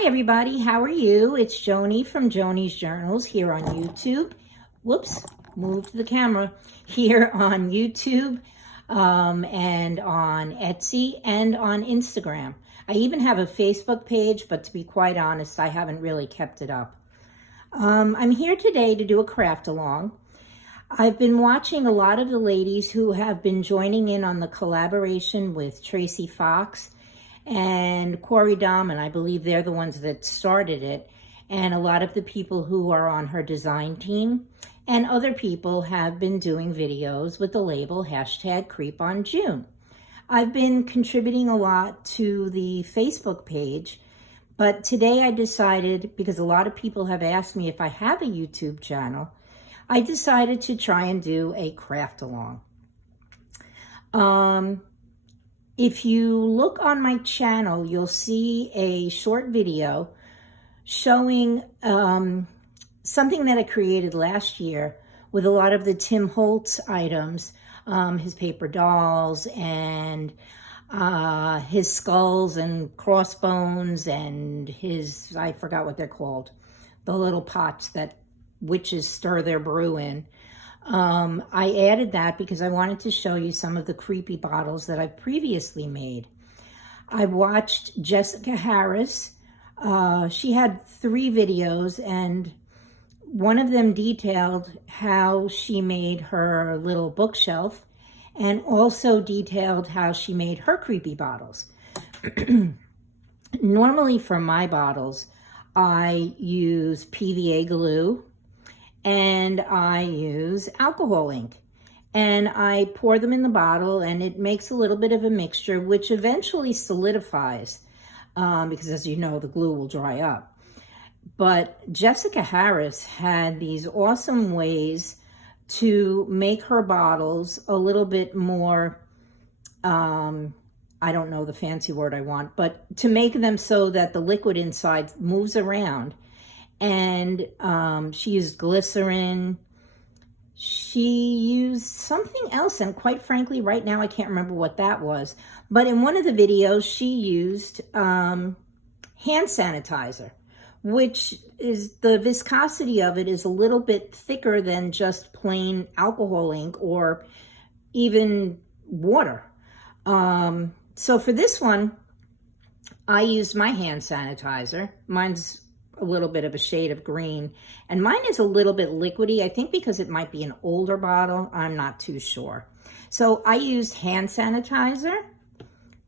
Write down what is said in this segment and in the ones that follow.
Hi everybody, how are you? It's Joni from Joni's Journals here on YouTube. Whoops, moved the camera. Here on YouTube and on Etsy and on Instagram. I even have a Facebook page, but to be quite honest, I haven't really kept it up. I'm here today to do a craft along. I've been watching a lot of the ladies who have been joining in on the collaboration with Tracy Fox and Corey Dahman. I believe they're the ones that started it, and a lot of the people who are on her design team and other people have been doing videos with the label #CreepOnJune. I've been contributing a lot to the Facebook page, but today I decided, because a lot of people have asked me if I have a YouTube channel, I decided to try and do a craft along. If you look on my channel, you'll see a short video showing something that I created last year with a lot of the Tim Holtz items, his paper dolls and his skulls and crossbones and his, I forgot what they're called, the little pots that witches stir their brew in. I added that because I wanted to show you some of the creepy bottles that I've previously made. I watched Jessica Harris. She had 3 videos, and one of them detailed how she made her little bookshelf and also detailed how she made her creepy bottles. Normally for my bottles, I use PVA glue and I use alcohol ink, and I pour them in the bottle, and it makes a little bit of a mixture which eventually solidifies because, as you know, the glue will dry up. But Jessica Harris had these awesome ways to make her bottles a little bit more, I don't know the fancy word I want, but to make them so that the liquid inside moves around. And she used glycerin. She used something else, and quite frankly, right now I can't remember what that was. But in one of the videos, she used hand sanitizer, which is, the viscosity of it is a little bit thicker than just plain alcohol ink or even water. So for this one, I used my hand sanitizer. Mine's a little bit of a shade of green, and mine is a little bit liquidy, I think because it might be an older bottle. I'm not too sure. So I used hand sanitizer,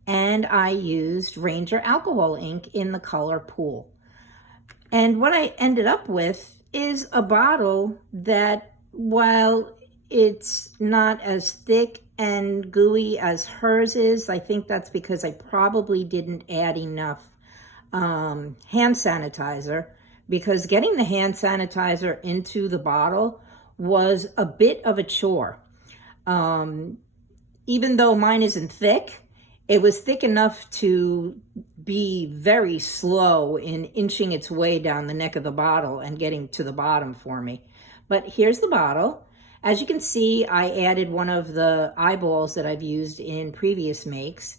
and I used Ranger alcohol ink in the color Pool. And what I ended up with is a bottle that, while it's not as thick and gooey as hers is, I think that's because I probably didn't add enough hand sanitizer, because getting the hand sanitizer into the bottle was a bit of a chore. Even though mine isn't thick, it was thick enough to be very slow in inching its way down the neck of the bottle and getting to the bottom for me. But here's the bottle. As you can see, I added one of the eyeballs that I've used in previous makes.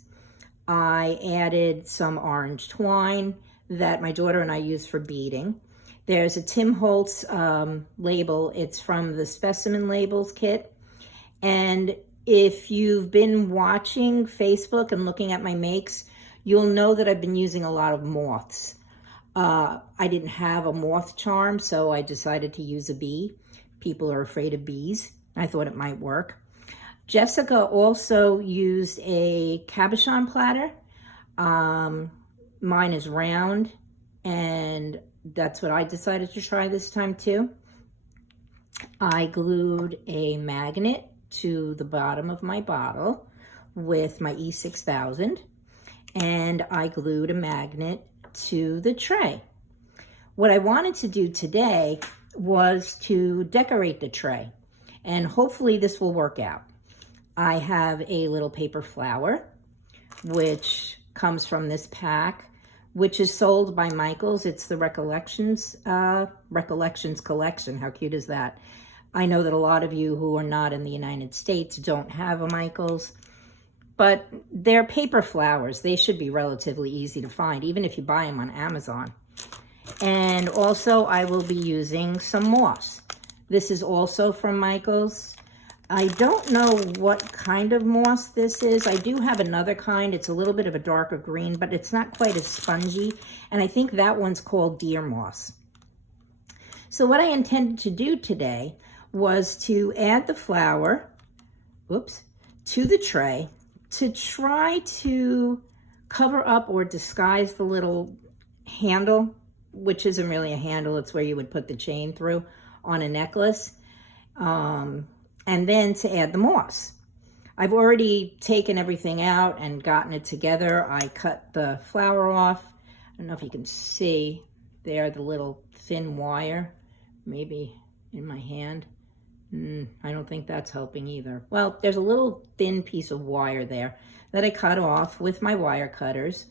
I added some orange twine that my daughter and I use for beading. There's a Tim Holtz label. It's from the Specimen Labels kit. And if you've been watching Facebook and looking at my makes, you'll know that I've been using a lot of moths. I didn't have a moth charm, so I decided to use a bee. People are afraid of bees. I thought it might work. Jessica also used a cabochon platter. Mine is round, and that's what I decided to try this time too. I glued a magnet to the bottom of my bottle with my E6000, and I glued a magnet to the tray. What I wanted to do today was to decorate the tray, and hopefully this will work out. I have a little paper flower, which comes from this pack, which is sold by Michaels. It's the Recollections collection. How cute is that? I know that a lot of you who are not in the United States don't have a Michaels, but they're paper flowers. They should be relatively easy to find, even if you buy them on Amazon. And also I will be using some moss. This is also from Michaels. I don't know what kind of moss this is. I do have another kind. It's a little bit of a darker green, but it's not quite as spongy. And I think that one's called deer moss. So what I intended to do today was to add the flour, to the tray to try to cover up or disguise the little handle, which isn't really a handle. It's where you would put the chain through on a necklace. And then to add the moss. I've already taken everything out and gotten it together. I cut the flour off. I don't know if you can see there the little thin wire, maybe in my hand. I don't think that's helping either. Well, there's a little thin piece of wire there that I cut off with my wire cutters.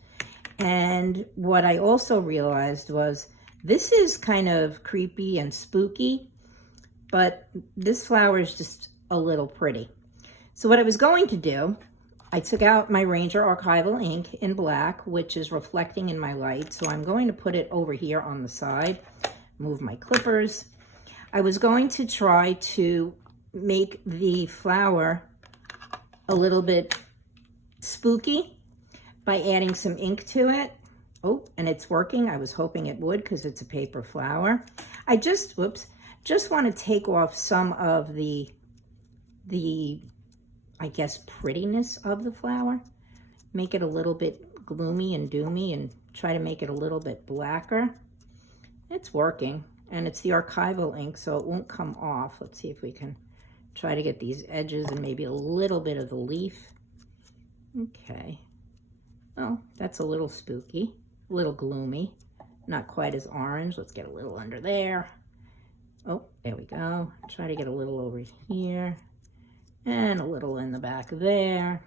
And what I also realized was this is kind of creepy and spooky, but this flower is just a little pretty. So what I was going to do, I took out my Ranger Archival ink in black, which is reflecting in my light. So I'm going to put it over here on the side, move my clippers. I was going to try to make the flower a little bit spooky by adding some ink to it. Oh, and it's working. I was hoping it would because it's a paper flower. I just want to take off some of the I guess prettiness of the flower, make it a little bit gloomy and doomy, and try to make it a little bit blacker. It's working, and it's the archival ink, so it won't come off. Let's see if we can try to get these edges and maybe a little bit of the leaf. Okay. Oh, that's a little spooky, a little gloomy, not quite as orange. Let's get a little under there. Oh, there we go. Try to get a little over here and a little in the back there.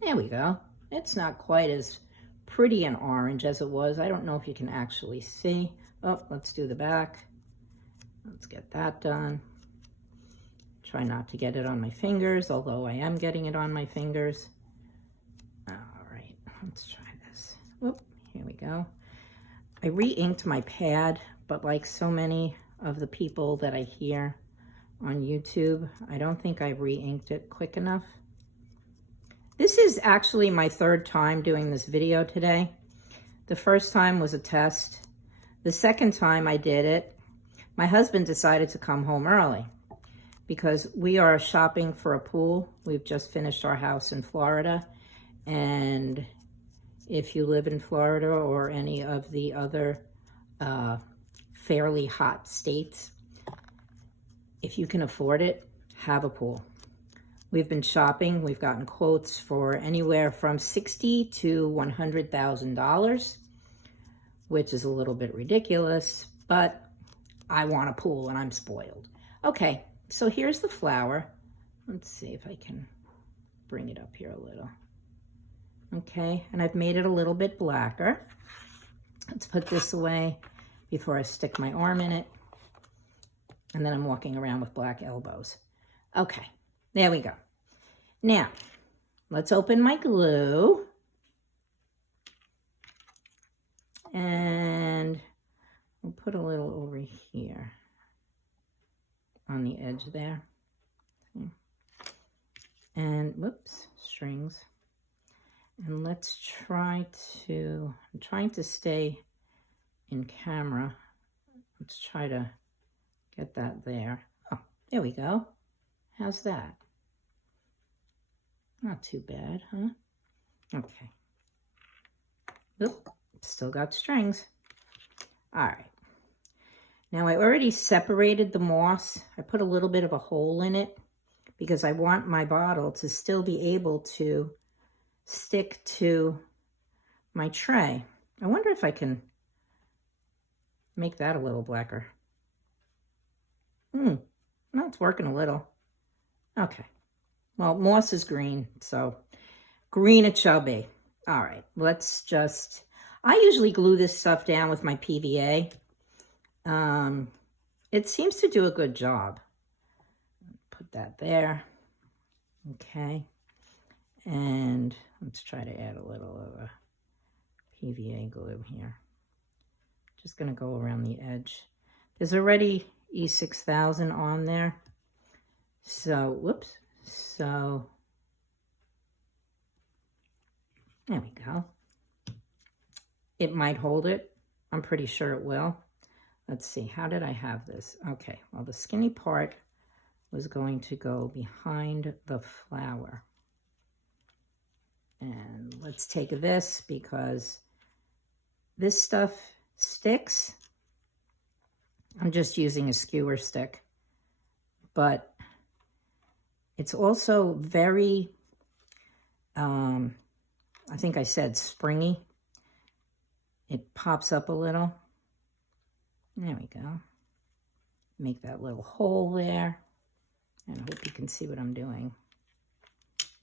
There we go. It's not quite as pretty and orange as it was. I don't know if you can actually see. Oh, let's do the back. Let's get that done. Try not to get it on my fingers, although I am getting it on my fingers. All right, let's try this. Whoop, here we go. I re-inked my pad, but like so many of the people that I hear on YouTube, I don't think I re-inked it quick enough. This is actually my third time doing this video today. The first time was a test. The second time I did it, my husband decided to come home early because we are shopping for a pool. We've just finished our house in Florida, and if you live in Florida or any of the other fairly hot states, if you can afford it, have a pool. We've been shopping. We've gotten quotes for anywhere from $60,000 to $100,000, which is a little bit ridiculous, but I want a pool and I'm spoiled. Okay, so here's the flower. Let's see if I can bring it up here a little. Okay, and I've made it a little bit blacker. Let's put this away before I stick my arm in it. And then I'm walking around with black elbows. Okay, there we go. Now, let's open my glue. And we'll put a little over here on the edge there. And, whoops, strings. And let's try to, I'm trying to stay in camera. Let's try to get that there. Oh, there we go. How's that? Not too bad, huh? Okay. Oop, still got strings. All right. Now I already separated the moss. I put a little bit of a hole in it because I want my bottle to still be able to stick to my tray. I wonder if I can make that a little blacker. No, it's working a little. Okay. Well, moss is green, so green it shall be. All right, let's just, I usually glue this stuff down with my PVA. It seems to do a good job. Put that there. Okay. And let's try to add a little of a PVA glue here. Just going to go around the edge. There's already E6000 on there. So, whoops. So, there we go. It might hold it. I'm pretty sure it will. Let's see, how did I have this? Okay, well, the skinny part was going to go behind the flower. And let's take this because this stuff sticks. I'm just using a skewer stick, but it's also very, I think I said springy. It pops up a little. There we go. Make that little hole there. And I hope you can see what I'm doing.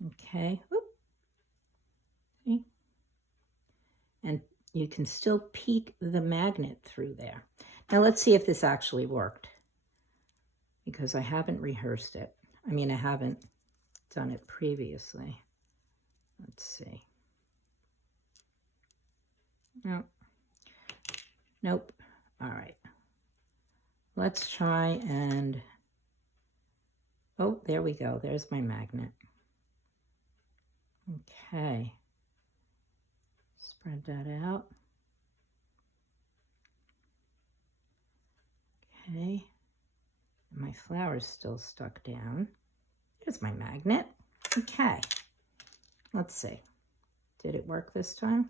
Okay. Oop. See? And you can still peek the magnet through there. Now let's see if this actually worked, because I haven't rehearsed it. I mean, I haven't done it previously. Let's see. Nope. Nope. All right. Let's try and, oh, there we go. There's my magnet. Okay. Spread that out. Okay. My flower's still stuck down. There's my magnet. Okay. Let's see. Did it work this time?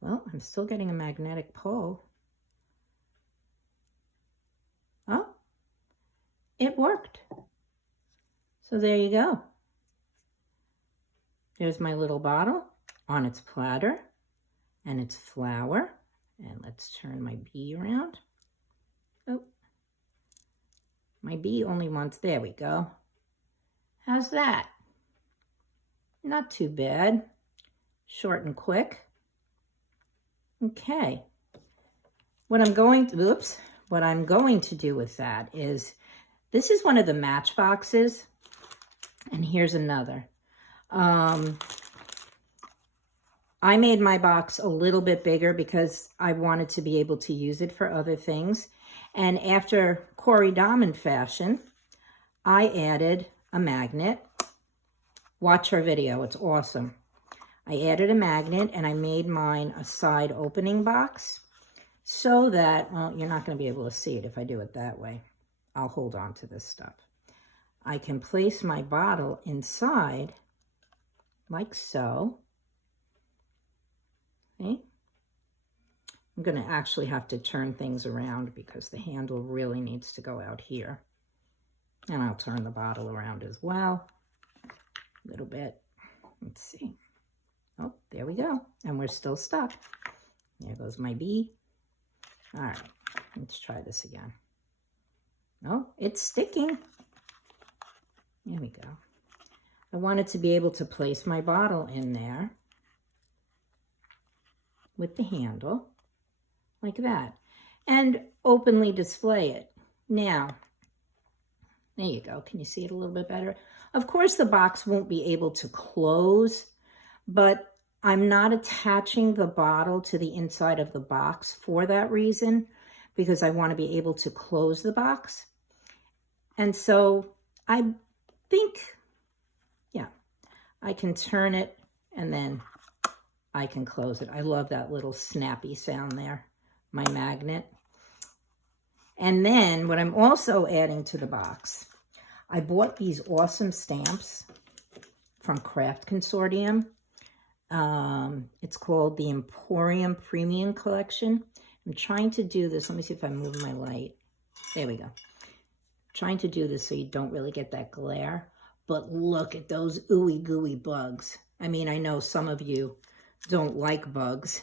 Well, I'm still getting a magnetic pull. Oh, it worked. So there you go. There's my little bottle on its platter and its flower. And let's turn my bee around. Oh, my bee only wants, there we go. How's that? Not too bad. Short and quick. Okay. What I'm going to do with that is, this is one of the matchboxes, and here's another. I made my box a little bit bigger because I wanted to be able to use it for other things. And after Corey Dahman fashion, I added a magnet. Watch her video, it's awesome. I added a magnet and I made mine a side opening box so that, well, you're not going to be able to see it if I do it that way. I'll hold on to this stuff. I can place my bottle inside like so. Okay. I'm going to actually have to turn things around because the handle really needs to go out here. And I'll turn the bottle around as well. A little bit. Let's see. Oh, there we go. And we're still stuck. There goes my bee. All right, let's try this again. Oh, it's sticking. There we go. I wanted to be able to place my bottle in there with the handle like that and openly display it. Now, there you go. Can you see it a little bit better? Of course, the box won't be able to close, but I'm not attaching the bottle to the inside of the box for that reason, because I want to be able to close the box. And so I think, yeah, I can turn it and then I can close it. I love that little snappy sound there, my magnet. And then what I'm also adding to the box, I bought these awesome stamps from Craft Consortium. It's called the Emporium Premium Collection. I'm trying to do this. Let me see if I move my light. There we go. Trying to do this so you don't really get that glare. But look at those ooey gooey bugs. I mean, I know some of you don't like bugs,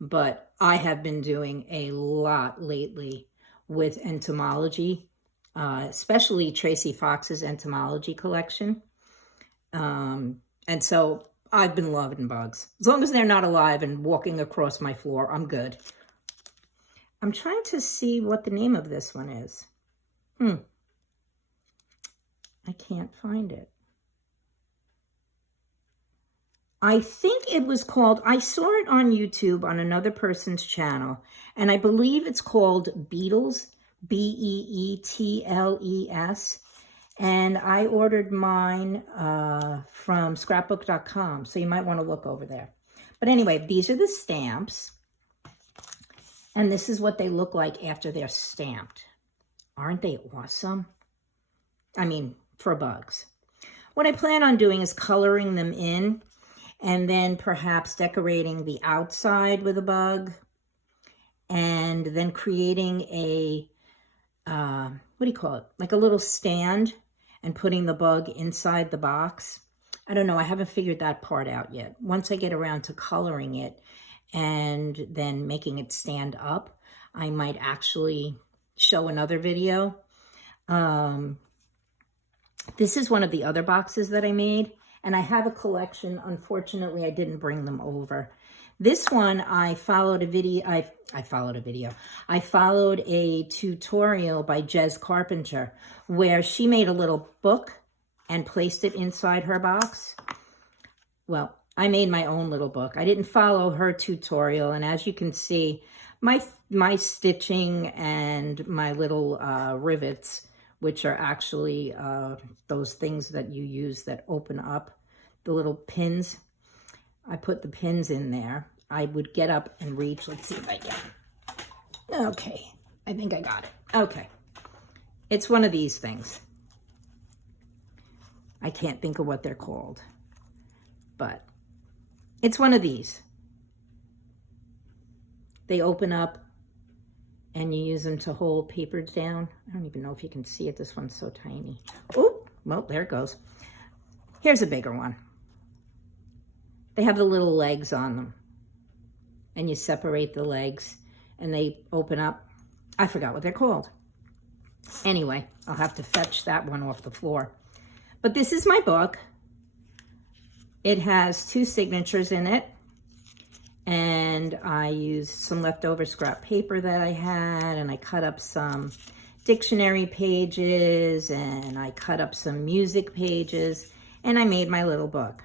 but I have been doing a lot lately with entomology, especially Tracy Fox's entomology collection. And so I've been loving bugs. As long as they're not alive and walking across my floor, I'm good. I'm trying to see what the name of this one is. I can't find it. I think it was called, I saw it on YouTube on another person's channel, and I believe it's called Beetles, Beetles, and I ordered mine from scrapbook.com, so you might want to look over there. But anyway, these are the stamps, and this is what they look like after they're stamped. Aren't they awesome? I mean, for bugs. What I plan on doing is coloring them in, and then perhaps decorating the outside with a bug, and then creating a, what do you call it? Like a little stand, and putting the bug inside the box. I don't know, I haven't figured that part out yet. Once I get around to coloring it and then making it stand up, I might actually show another video. This is one of the other boxes that I made, and I have a collection. Unfortunately, I didn't bring them over. This one, I followed a video. I followed a tutorial by Jez Carpenter where she made a little book and placed it inside her box. Well, I made my own little book. I didn't follow her tutorial, and as you can see, my stitching and my little rivets, which are actually those things that you use that open up, the little pins. I put the pins in there. I would get up and reach. Let's see if I get it. Okay, I think I got it. Okay. It's one of these things. I can't think of what they're called, but it's one of these. They open up and you use them to hold papers down. I don't even know if you can see it. This one's so tiny. Oh, well, there it goes. Here's a bigger one. They have the little legs on them, and you separate the legs and they open up. I forgot what they're called. Anyway, I'll have to fetch that one off the floor. But this is my book. It has 2 signatures in it, and I used some leftover scrap paper that I had, and I cut up some dictionary pages, and I cut up some music pages, and I made my little book.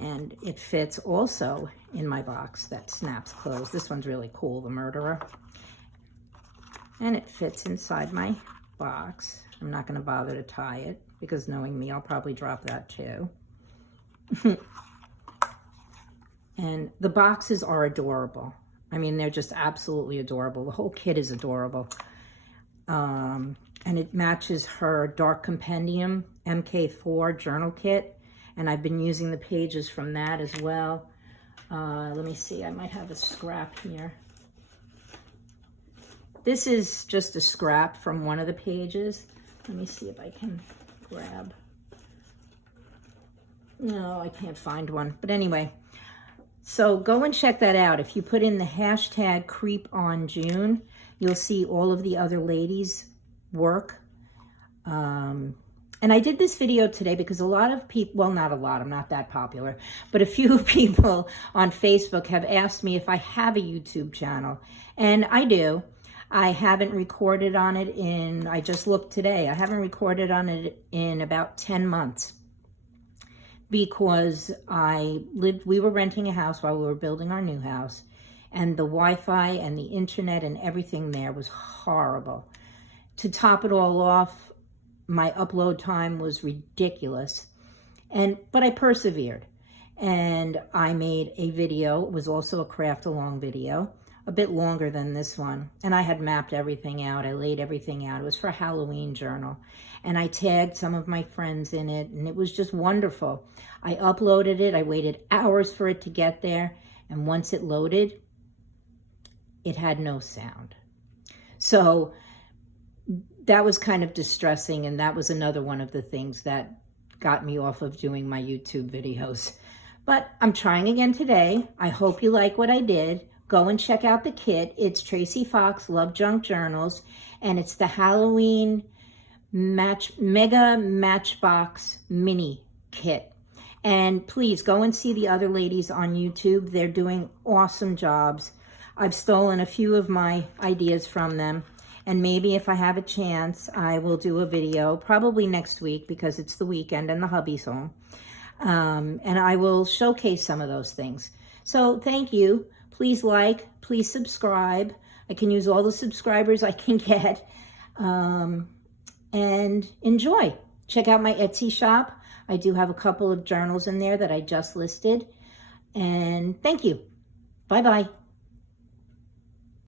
And it fits also in my box that snaps closed. This one's really cool, The Murderer. And it fits inside my box. I'm not going to bother to tie it, because knowing me, I'll probably drop that too. And the boxes are adorable. I mean, they're just absolutely adorable. The whole kit is adorable. And it matches her Dark Compendium MK4 journal kit. And I've been using the pages from that as well. Let me see, I might have a scrap here. This is just a scrap from one of the pages. Let me see if I can grab. No, I can't find one. But anyway, so go and check that out. If you put in the hashtag CreepOnJune, you'll see all of the other ladies' work. And I did this video today because a lot of people, well, not a lot, I'm not that popular, but a few people on Facebook have asked me if I have a YouTube channel. And I do. I haven't recorded on it in, I just looked today, I haven't recorded on it in about 10 months. Because we were renting a house while we were building our new house, and the Wi-Fi and the internet and everything there was horrible. To top it all off, my upload time was ridiculous, but I persevered, and I made a video. It was also a craft along video, a bit longer than this one, and I had mapped everything out. I laid everything out. It was for a Halloween journal, and I tagged some of my friends in it, and it was just wonderful. I uploaded it. I waited hours for it to get there, and once it loaded, it had no sound. So that was kind of distressing, and that was another one of the things that got me off of doing my YouTube videos. But I'm trying again today. I hope you like what I did. Go and check out the kit. It's Tracy Fox Love Junk Journals, and it's the Halloween Mega Matchbox Mini Kit. And please go and see the other ladies on YouTube. They're doing awesome jobs. I've stolen a few of my ideas from them. And maybe if I have a chance, I will do a video, probably next week because it's the weekend and the hubby's home. And I will showcase some of those things. So thank you. Please like, please subscribe. I can use all the subscribers I can get. And enjoy. Check out my Etsy shop. I do have a couple of journals in there that I just listed. And thank you. Bye-bye.